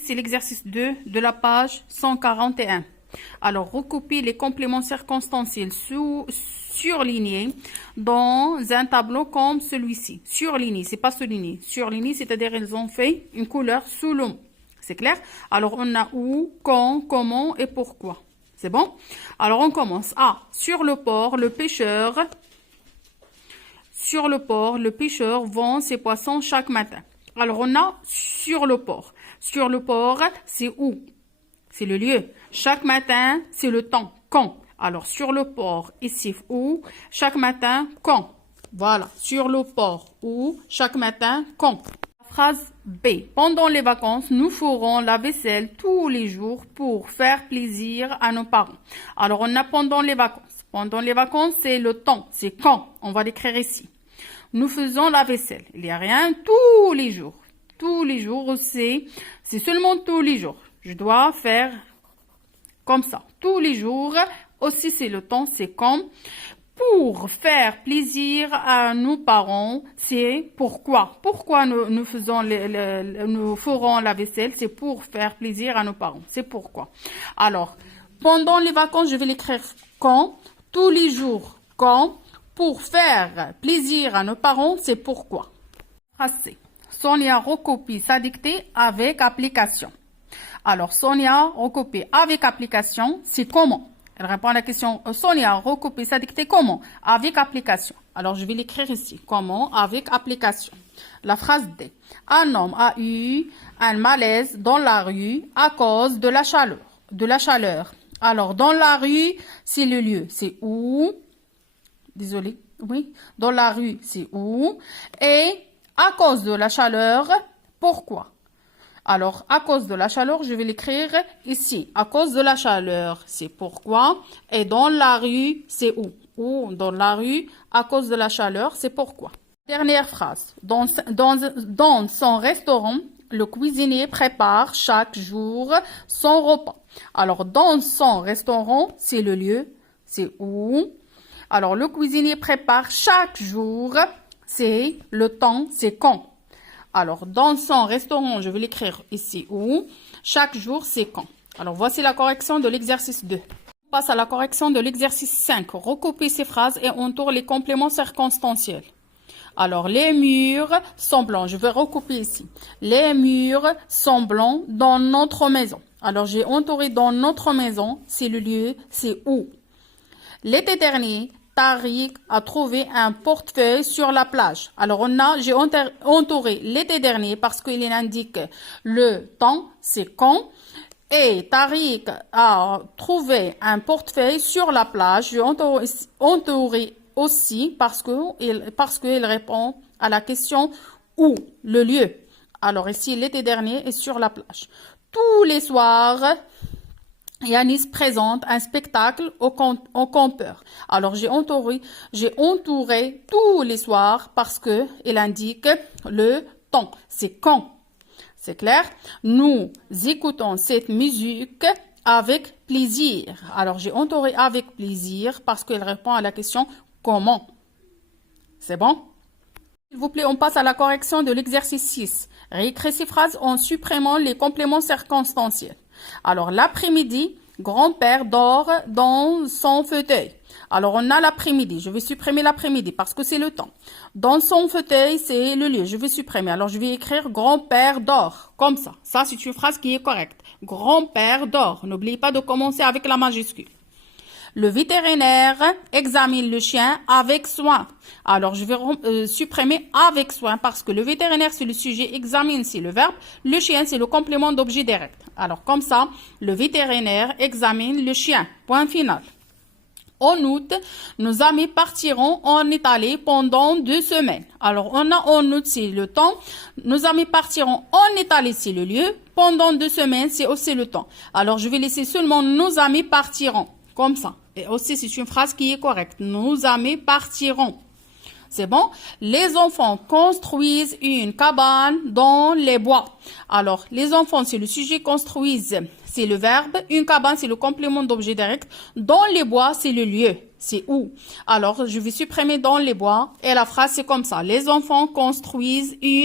C'est l'exercice 2 de la page 141. Alors, recopie les compléments circonstanciels surlignés dans un tableau comme celui-ci. Surlignés, c'est pas souligné. Surlignés, c'est-à-dire ils ont fait une couleur sous le mot. C'est clair? Alors, on a où, quand, comment et pourquoi. C'est bon? Alors, on commence. A. Sur le port, le pêcheur vend ses poissons chaque matin. Alors, on a sur le port. Sur le port, c'est où? C'est le lieu. Chaque matin, c'est le temps. Quand? Alors, sur le port, ici, où? Chaque matin, quand? Voilà. Sur le port, où? Chaque matin, quand? Phrase B. Pendant les vacances, nous ferons la vaisselle tous les jours pour faire plaisir à nos parents. Alors, on a pendant les vacances. Pendant les vacances, c'est le temps. C'est quand? On va l'écrire ici. Nous faisons la vaisselle. Il n'y a rien tous les jours. Tous les jours, c'est seulement tous les jours. Je dois faire comme ça. Tous les jours, aussi c'est le temps, c'est quand. Pour faire plaisir à nos parents, c'est pourquoi. Pourquoi nous ferons la vaisselle, c'est pour faire plaisir à nos parents. C'est pourquoi. Alors, pendant les vacances, je vais l'écrire quand. Tous les jours, quand. Pour faire plaisir à nos parents, c'est pourquoi. Phrase C. Sonia recopie sa dictée avec application. Alors, Sonia recopie avec application, c'est comment? Elle répond à la question, Sonia recopie sa dictée comment? Avec application. Alors, je vais l'écrire ici. Comment? Avec application. La phrase D. Un homme a eu un malaise dans la rue à cause de la chaleur. Alors, dans la rue, c'est le lieu. C'est où? Désolé. Oui. Dans la rue, c'est où? Et à cause de la chaleur, pourquoi? Alors, à cause de la chaleur, je vais l'écrire ici. À cause de la chaleur, c'est pourquoi. Et dans la rue, c'est où? Ou dans la rue, à cause de la chaleur, c'est pourquoi. Dernière phrase. Dans son restaurant, le cuisinier prépare chaque jour son repas. Alors, dans son restaurant, c'est le lieu, c'est où? Alors, le cuisinier prépare chaque jour, c'est le temps, c'est quand. Alors, dans son restaurant, je vais l'écrire ici où. Chaque jour, c'est quand. Alors, voici la correction de l'exercice 2. On passe à la correction de l'exercice 5. Recopie ces phrases et entoure les compléments circonstanciels. Alors, les murs sont blancs. Je vais recopier ici. Les murs sont blancs dans notre maison. Alors, j'ai entouré dans notre maison. C'est le lieu, c'est où. L'été dernier, Tariq a trouvé un portefeuille sur la plage. Alors, j'ai entouré l'été dernier parce qu'il indique le temps, c'est quand. Et Tariq a trouvé un portefeuille sur la plage. J'ai entouré aussi parce qu'il répond à la question où, le lieu. Alors, ici, l'été dernier est sur la plage. Tous les soirs, Yanis présente un spectacle au campeur. Alors, j'ai entouré tous les soirs parce que il indique le temps. C'est quand. C'est clair? Nous écoutons cette musique avec plaisir. Alors, j'ai entouré avec plaisir parce qu'il répond à la question comment. C'est bon? S'il vous plaît, on passe à la correction de l'exercice 6. Réécris ces phrases en supprimant les compléments circonstanciels. Alors, l'après-midi, grand-père dort dans son fauteuil. Alors, on a l'après-midi. Je vais supprimer l'après-midi parce que c'est le temps. Dans son fauteuil, c'est le lieu. Je vais supprimer. Alors, je vais écrire grand-père dort. Comme ça. Ça, c'est une phrase qui est correcte. Grand-père dort. N'oubliez pas de commencer avec la majuscule. Le vétérinaire examine le chien avec soin. Alors, je vais supprimer avec soin parce que le vétérinaire, c'est le sujet, examine, c'est le verbe. Le chien, c'est le complément d'objet direct. Alors, comme ça, le vétérinaire examine le chien. Point final. En août, nos amis partiront en Italie pendant 2 semaines. Alors, on a en août, c'est le temps. Nos amis partiront en Italie, c'est le lieu. Pendant 2 semaines, c'est aussi le temps. Alors, je vais laisser seulement nos amis partiront. Comme ça. Et aussi, c'est une phrase qui est correcte. Nos amis partiront. C'est bon? Les enfants construisent une cabane dans les bois. Alors, les enfants, c'est le sujet, construisent, c'est le verbe. Une cabane, c'est le complément d'objet direct. Dans les bois, c'est le lieu. C'est où? Alors, je vais supprimer dans les bois. Et la phrase, c'est comme ça. Les enfants construisent une